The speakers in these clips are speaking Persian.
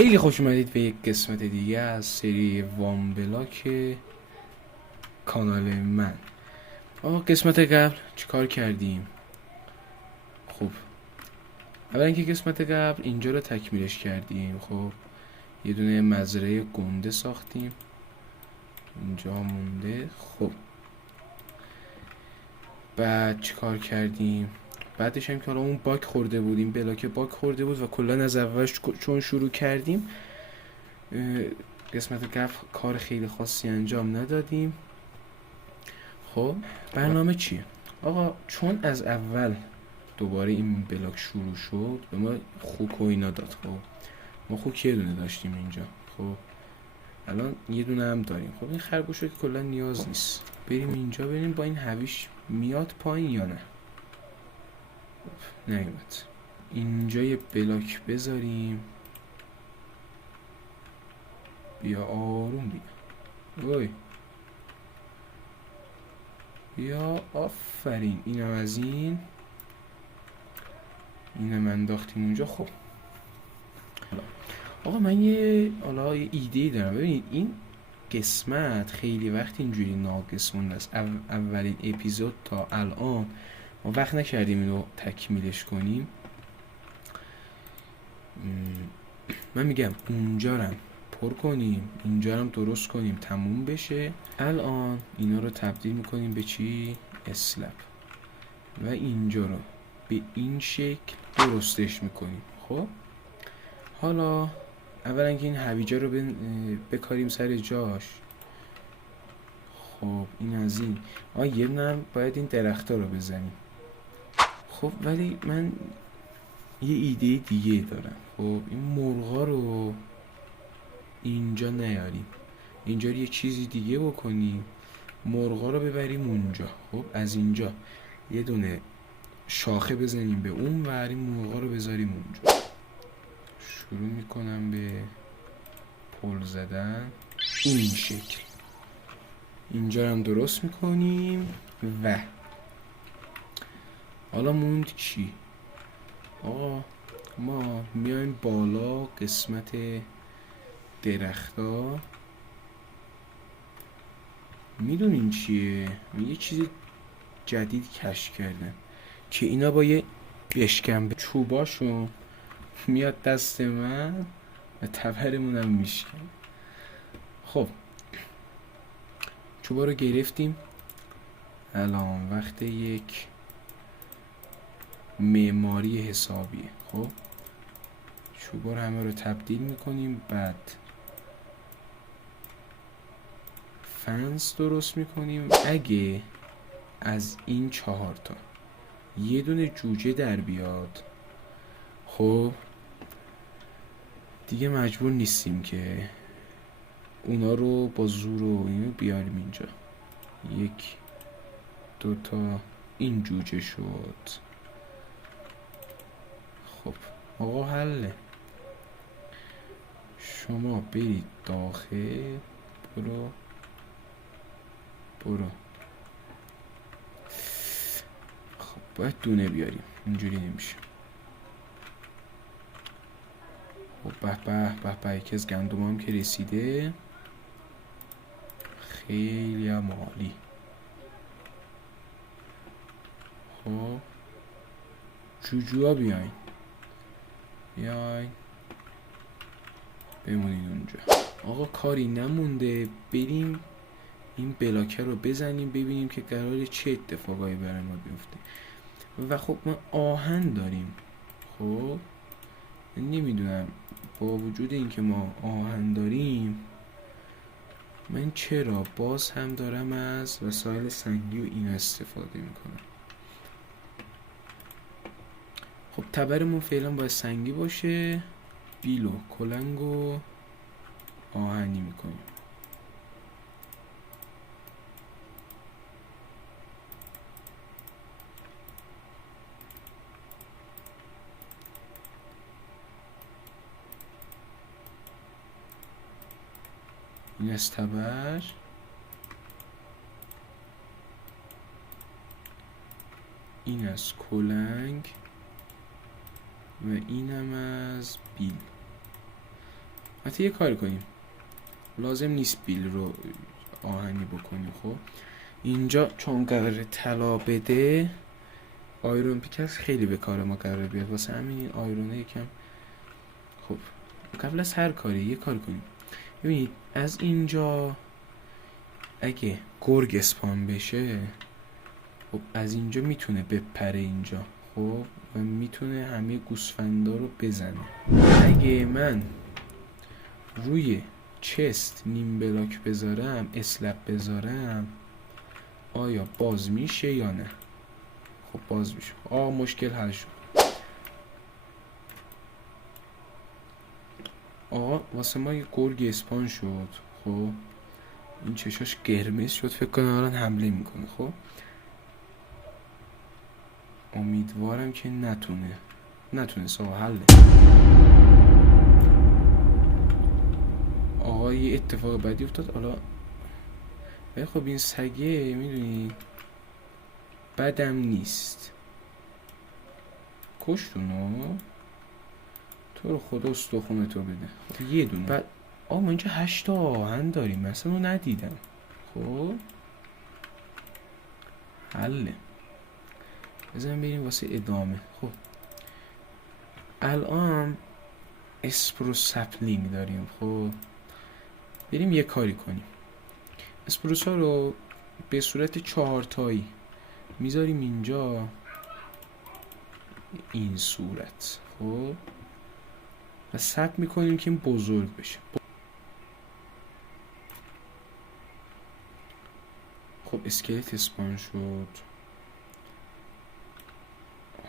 خیلی خوش اومدید به یک قسمت دیگه از سری وان بلاک کانال من. قسمت قبل چیکار کردیم؟ خب اولا اینکه قسمت قبل اینجا رو تکمیلش کردیم. خب یه دونه مزرعه گنده ساختیم، اینجا مونده. خب بعد چیکار کردیم؟ بعدش هم که حالا اون باگ خورده بود، این بلاک باگ خورده بود و کلا از اولش چون شروع کردیم قسمت قبل کار خیلی خاصی انجام ندادیم. خب برنامه چیه؟ آقا چون از اول دوباره این بلاک شروع شد به ما خوک و اینا داد. خب ما خوک یه دونه داشتیم اینجا، خب الان یه دونه هم داریم. خب این خرگوش رو که کلا نیاز نیست. بریم اینجا بریم با این هویش میاد پایین یا نه. خب نیومد. اینجا یه بلاک بذاریم. بیا آروم بیا. وای بیا، آفرین. اینم از اینم انداختیم اونجا. خب آقا من یه ایده دارم. ببینید این قسمت خیلی وقت اینجوری ناقص مونده است. اولین اپیزود تا الان ما وقت نکردیم اینو تکمیلش کنیم. من میگم اونجا رو پر کنیم، اینجا رو درست کنیم، تموم بشه. الان اینا رو تبدیل میکنیم به چی؟ اسلپ. و اینجا رو به این شکل درستش میکنیم. خب حالا اولا که این هویجه رو بکاریم سر جاش. خب این از این. یه نم باید این درخت رو بزنیم. خب ولی من یه ایده دیگه دارم. خب این مرغا رو اینجا نیاریم، اینجا یه چیزی دیگه بکنیم، مرغا رو ببریم اونجا. خب از اینجا یه دونه شاخه بزنیم به اون و این مرغا رو بذاریم اونجا. شروع میکنم به پل زدن. این شکل اینجا هم درست میکنیم. و حالا موند چی؟ آقا ما میایم بالا قسمت درختا. میدونین چیه؟ یه چیز جدید کشف کردم که اینا با یه بشکن چوباشون میاد دست من و تبرمونم میشکن. خب چوبا رو گرفتیم. الان وقت یک معماری حسابیه. خب چوبا رو همه رو تبدیل میکنیم. بعد فنس درست میکنیم. اگه از این 4 تا یه دونه جوجه در بیاد، خب دیگه مجبور نیستیم که اونا رو با زور و اینو بیاریم اینجا. 1 2 تا این جوجه شد. خب آقا حله. شما برید داخل. برو خب باید دونه بیاریم، اینجوری نمیشه. خب به یکی از گندم هم که رسیده. خیلی هم عالی. خب جوجوها بیاین بمونین اونجا. آقا کاری نمونده، بریم این بلاکه رو بزنیم ببینیم که قراره چه اتفاقایی برای ما بیفته. و خب ما آهن داریم. خب نمیدونم با وجود اینکه ما آهن داریم من چرا باز هم دارم از وسایل سنگی و اینا استفاده میکنم. خب تبرمون فعلا باید سنگی باشه. بیلو کلنگ و آهنی میکنیم. این از تبر، این از کلنگ و اینم از بیل. حتی یه کاری کنیم، لازم نیست بیل رو آهنی بکنیم. خب اینجا چون قراره طلا بده، آیرون پیکس خیلی به کار ما قراره بیاد، واسه همین این آیرونه یکم. خب قبل از هر کاری یه کار کنیم. ببینید از اینجا اگه گرگ اسپان بشه، خب از اینجا میتونه بپره اینجا، خب و میتونه همه گوسفندا رو بزنه. اگه من روی چست نیم بلاک بذارم، اسلب بذارم، آیا باز میشه یا نه؟ خب باز میشه. مشکل حل شد. آقا واسه ما یه گرگ اسپان شد. خب این چشاش قرمز شد، فکر کنم الان حمله میکنه. خب امیدوارم که نتونه ساو حله. آقا یه اتفاق بدی افتاد. حالا خب این سگه میدونی بدم نیست، کشتونو تو رو خدا استخونه تو بده. خب یه دونه بعد ما اینجا 8 تا آهن داریم، مثلا رو ندیدم. خب حله، بزنیم بریم واسه ادامه. خب الان اسپرو سپلینگ داریم. خب بریم یه کاری کنیم. اسپروسا رو به صورت 4 تایی میذاریم اینجا، این صورت. خب و ثبت میکنیم که این بزرگ بشه. خب اسکلت اسپان شد.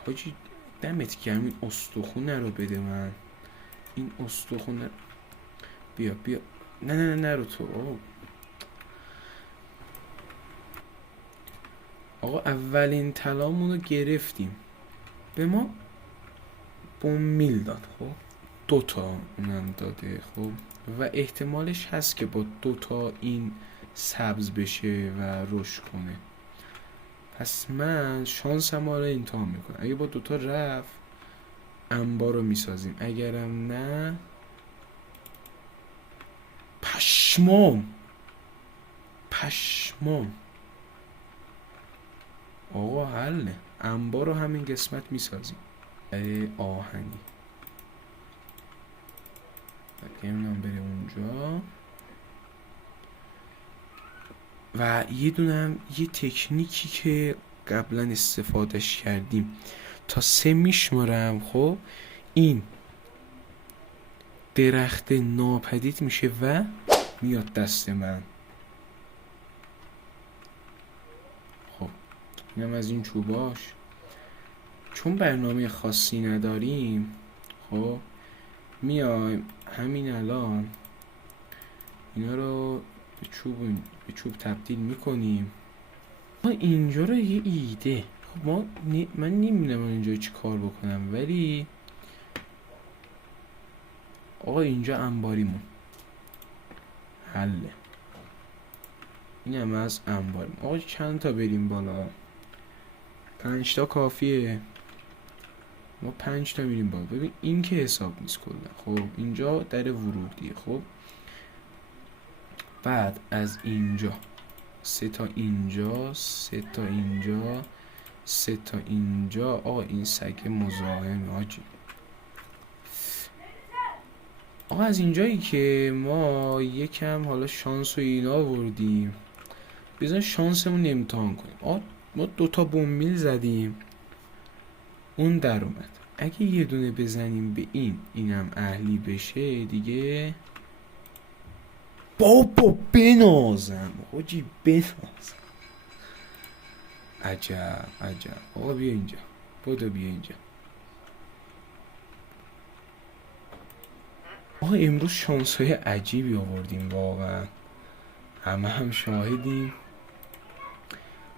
حاجی دمت گرم، این استخونه رو بده من. این استخونه بیا نه نرو تو. آقا اولین طلامون رو گرفتیم، به ما بومیل داد. خب 2 تا اونم داده. خب و احتمالش هست که با 2 تا این سبز بشه و رشد کنه. پس من شانسم رو امتحان میکنم. اگه با 2 تا رفت انبار رو میسازیم، اگرم نه پشمام. آقا حله، انبار رو همین قسمت میسازیم. آهنی نمیدونم بره اونجا. و یه دونم یه تکنیکی که قبلا استفادهش کردیم، تا 3 میشمارم. خب این درخت ناپدید میشه و میاد دست من. خب اینم از این چوباش. چون برنامه خاصی نداریم، خب میایم همین الان اینا رو به چوب تبدیل میکنیم. ما اینجا رو یه ایده. خب من نمیدونم اینجا چی کار بکنم، ولی آقا اینجا انباریمون حله. این هم از انباریم. آقا چند تا بریم بالا؟ 5 تا کافیه. ما 5 تا میریم بالا. ببین این که حساب نیست کلا. خب اینجا در ورودیه. خب بعد از اینجا 3 تا اینجا، 3 تا اینجا، 3 تا اینجا. آقا این سگ مزاحم حاجی. آقا از اینجایی که ما یکم حالا شانس و اینا آوردیم، بزن شانسمون امتحان کنیم. آقا ما 2 تا بومیل زدیم، اون در اومد. اگه یه دونه بزنیم به اینم اهلی بشه دیگه. بابا بنازم حاجی، بنازم. عجب. آقا بیا اینجا، بودو بیا اینجا. آقا امروز شانس‌های عجیبی آوردیم واقعا، همه هم شاهدیم.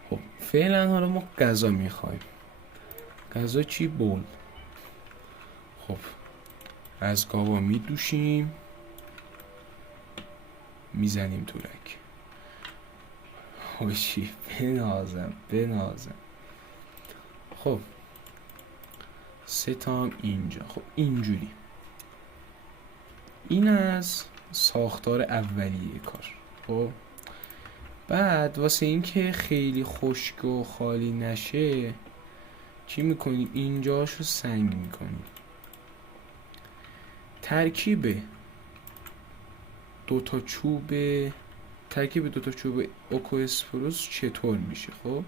خب فعلا حالا ما غذا میخوایم. غذا چی؟ بول. خب از گاوا میدوشیم، میزنیم تورک. خوشی بنازم. خب 3 تا هم اینجا. خب اینجوری این از ساختار اولیه کار. خب بعد واسه این که خیلی خشک و خالی نشه چی میکنیم؟ اینجاشو سنگ میکنیم. ترکیب دوتا چوب اوکوسفروس چطور میشه؟ خب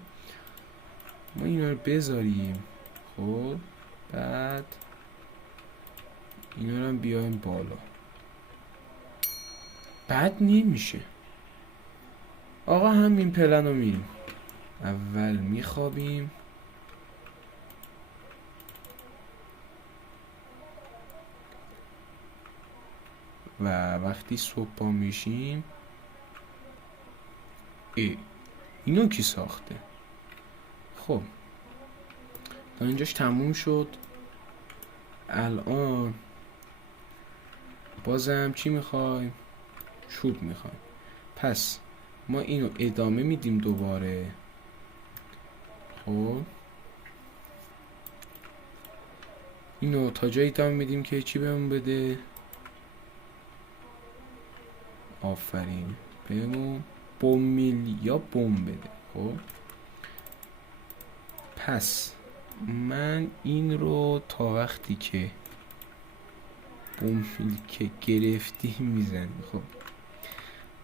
ما اینا رو بذاریم. خب بعد اینا رو هم بیایم بالا. بعد نمیشه آقا، همین پلن رو میریم. اول میخوابیم، و وقتی صبح پا میشیم اینو کی ساخته؟ خب تا اینجاش تموم شد. الان بازم چی میخوایم؟ چوب میخوایم. پس ما اینو ادامه میدیم دوباره. خب اینو تا جایی ادامه میدیم که چی بهمون بده؟ آفرین، بهمون بوم یا بوم بده. خب پس من این رو تا وقتی که بوم که گرفتیم میزنیم. خب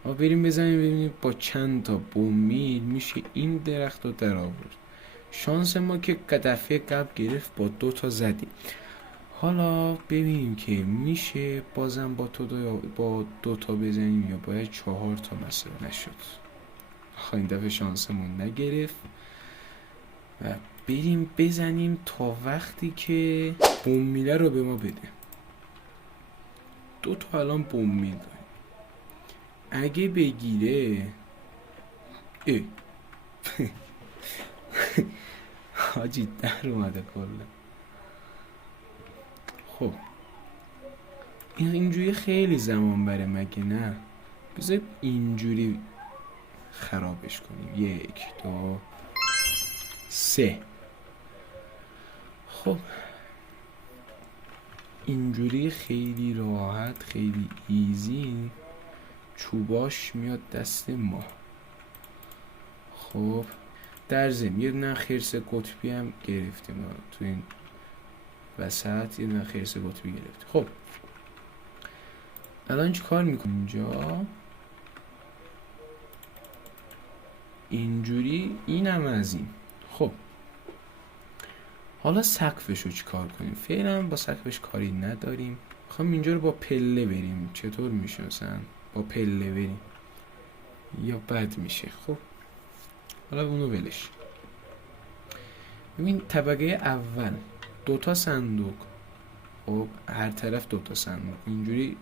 ما بریم بزنیم ببینیم با چند تا بومیل میشه این درخت رو در آورد. شانس ما که دفعه قبل گرفت با 2 تا زدیم. حالا ببینیم که میشه بازم با 2 تا بزنیم یا باید 4 تا مثلا. نشد، این دفعه شانسمون نگرفت و بریم بزنیم تا وقتی که بومیله رو به ما بده. 2 تا الان بومیل داریم. اگه بگیره حاجی در اومده کلا. خب اینجوری خیلی زمان بره مگه نه؟ بذار اینجوری خرابش کنیم. 1 2 3. خب اینجوری خیلی راحت، خیلی ایزی چوباش میاد دست ما. خب در ضمن یه دونه خرس قطبی هم گرفتیم تو این وسط. یه دونه خرس قطبی گرفتیم. خب الان چی کار میکنیم؟ اینجا اینجوری، اینم از این. خب حالا سقفشو چی کار کنیم؟ فعلا با سقفش کاری نداریم. میخوام اینجا رو با پله بریم. چطور میشه مثلا با پله بریم؟ یا بد میشه؟ خب حالا اونو ولش. ببین طبقه اول 2 تا صندوق. خب هر طرف 2 تا صندوق. اینجوری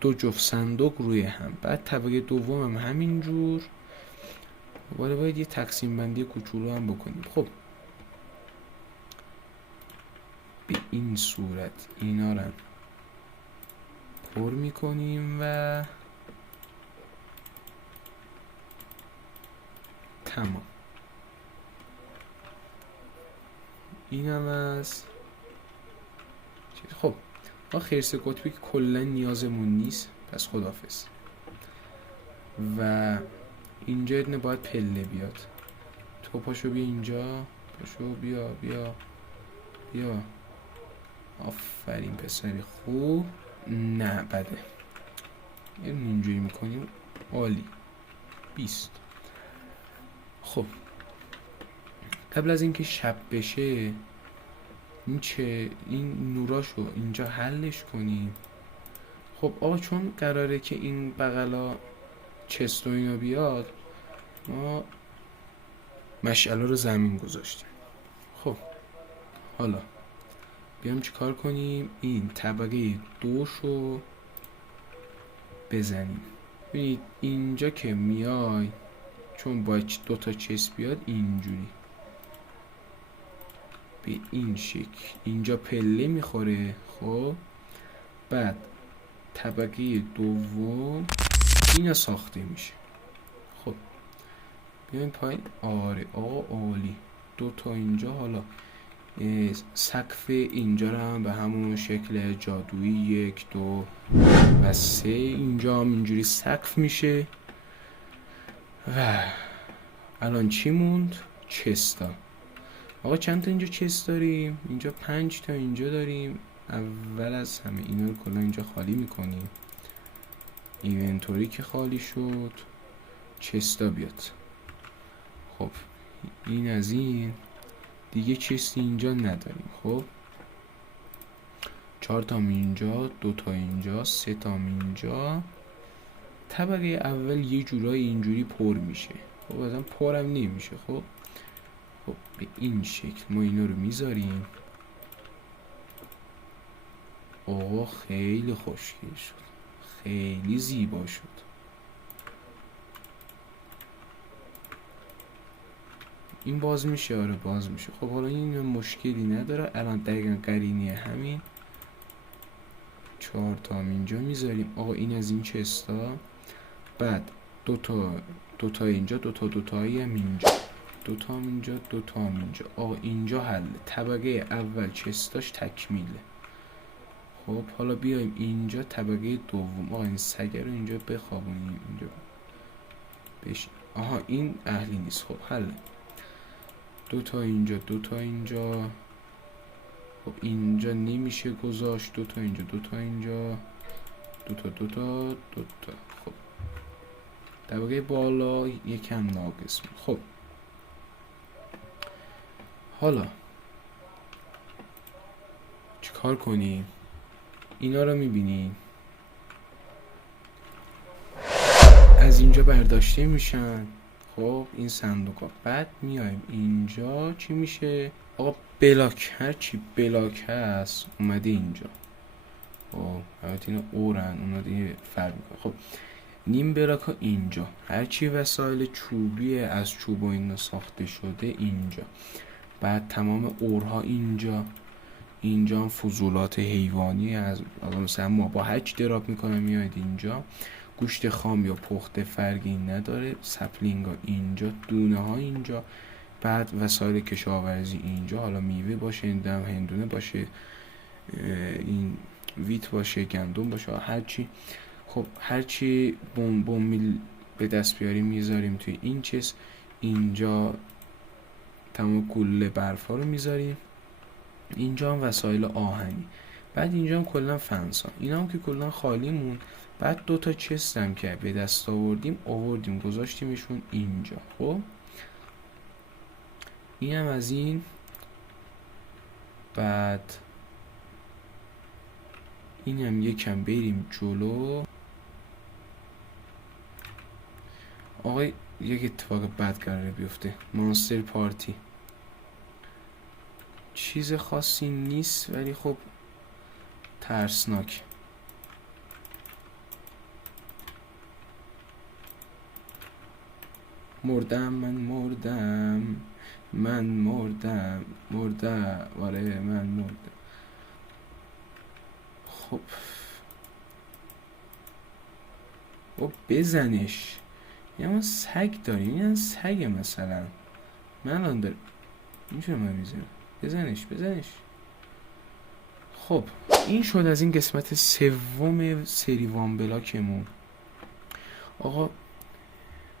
2 جفت صندوق روی هم. بعد طبقه دوم هم همینجور. باید یه تقسیم بندی کوچولو هم بکنیم. خب به این صورت اینا رو پر میکنیم و تمام. اینم از خب ما خرس قطبی که کلا نیازمون نیست، پس خداحافظ. و اینجا یه دونه باید پله بیاد. تو پاشو بیا اینجا، پاشو بیا آفرین پسری خوب. نه بده. یه اینجوری میکنیم. عالی. 20. خب قبل از اینکه شب بشه این نوراشو اینجا حلش کنیم. خب آقا چون قراره که این بغلا چست و اینا بیاد، ما مشعله رو زمین گذاشتیم. خب حالا بیام چی کار کنیم؟ این طبقه 2 شو بزنیم. ببینید اینجا که میای، چون باید 2 تا چست بیاد اینجوری به این شکل اینجا پله میخوره. خب بعد طبقه دوم اینا ساخته میشه. خب بیایم پایین. آره آقا عالی. 2 تا اینجا. حالا سقف اینجا رو هم به همون شکل جادویی 1 2 و 3 اینجا هم اینجوری سقف میشه. و الان چی موند؟ چستا. آقا چند تا اینجا چست داریم؟ اینجا 5 تا اینجا داریم. اول از همه اینا رو کلا اینجا خالی میکنیم. اینونتوری که خالی شد، چستا بیاد. خب این از این دیگه چستی اینجا نداریم. خب 4 تا اینجا، 2 تا اینجا، 3 تا اینجا. طبقه اول یه جورایی اینجوری پر میشه. خب اصلا پرم نمیشه. خب به این شکل ما اینا رو میذاریم. آقا خیلی خوشگل شد، خیلی زیبا شد. این باز میشه؟ آره باز میشه. خب حالا این مشکلی نداره. الان دقیقا قرینه همین 4 تا اینجا میذاریم. آقا این از این چستا. بعد دو تا اینجا، 2 تایی هم اینجا، 2 تا اینجا، 2 تا اینجا. آقا اینجا حل. طبقه اول چستاش تکمیله. خب حالا بیایم اینجا طبقه دوم. آقا این سگه رو اینجا بخوابونیم. اینجا آها این اهلی نیست. خب حل. 2 تا اینجا، 2 تا اینجا. خب اینجا نمیشه گذاشت. 2 تا اینجا، 2 تا اینجا، 2 تا 2 تا 2 تا. خب طبقه بالا یکم ناقص. خب حالا چیکار کنیم؟ اینا رو میبینیم از اینجا برداشته میشن. خب این صندوق ها. بعد میایم اینجا چی میشه؟ آقا بلاک، هرچی بلاک هست اومده اینجا. خب البته اینا اورن، اونا دیگه فرق میکنه. خب نیم بلاک ها اینجا. هرچی وسایل چوبی از چوب و اینا ساخته شده اینجا. بعد تمام اورها اینجا. اینجا هم فضولات حیوانی از مثلا ما با هچ دراب میکنه میاد اینجا. گوشت خام یا پخته فرقی نداره. سپلینگ ها اینجا، دونه ها اینجا. بعد وسایل کشاورزی اینجا، حالا میوه باشه، این دم هندونه باشه، این ویت باشه، گندم باشه، هرچی. خب هرچی بوم به دست بیاریم میذاریم توی این چیز. اینجا تمام گله برفا رو میذاریم. اینجا هم وسایل آهنی. بعد اینجا هم کلا فنس ها. اینا هم که کلا خالی مون. بعد 2 تا چست هم که به دست آوردیم گذاشتیمشون اینجا. خب این هم از این. بعد این هم یکم بریم جلو. آقای یک اتفاق بد قراره بیفته. مانستر پارتی چیز خاصی نیست ولی خب ترسناک. مردم آره من مردم. خب بزنش. یه ما سگ داریم. این سگ مثلا من الان دارم میشه من میزنم. بزنش. خب این شد از این قسمت سوم سری وان بلاکمون. آقا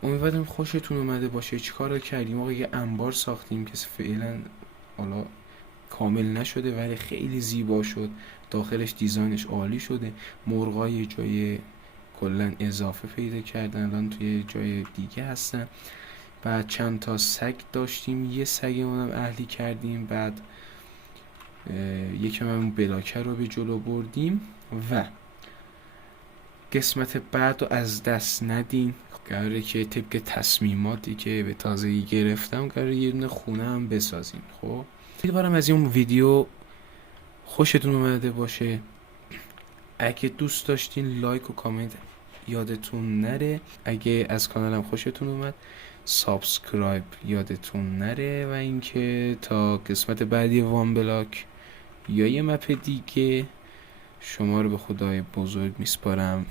امیدوارم خوشتون اومده باشه. چیکار کردیم؟ آقا یه انبار ساختیم که فعلا حالا کامل نشده ولی خیلی زیبا شد. داخلش دیزاینش عالی شده. مرغای جای کلا اضافه پیدا کردن، الان توی جای دیگه هستن. بعد چند تا سگ داشتیم، یه سگ اونم اهلی کردیم. بعد یکم هم بلاکه رو به جلو بردیم و قسمت بعد رو از دست ندین. قراره که طبق تصمیماتی که به تازگی گرفتم قراره یه دونه خونه هم بسازیم. خب امیدوارم از این ویدیو خوشتون اومده باشه. اگه دوست داشتین لایک و کامنت یادتون نره. اگه از کانالم خوشتون اومد سابسکرایب یادتون نره. و اینکه تا قسمت بعدی وان بلاک یا یه مپ دیگه شما رو به خدای بزرگ میسپارم.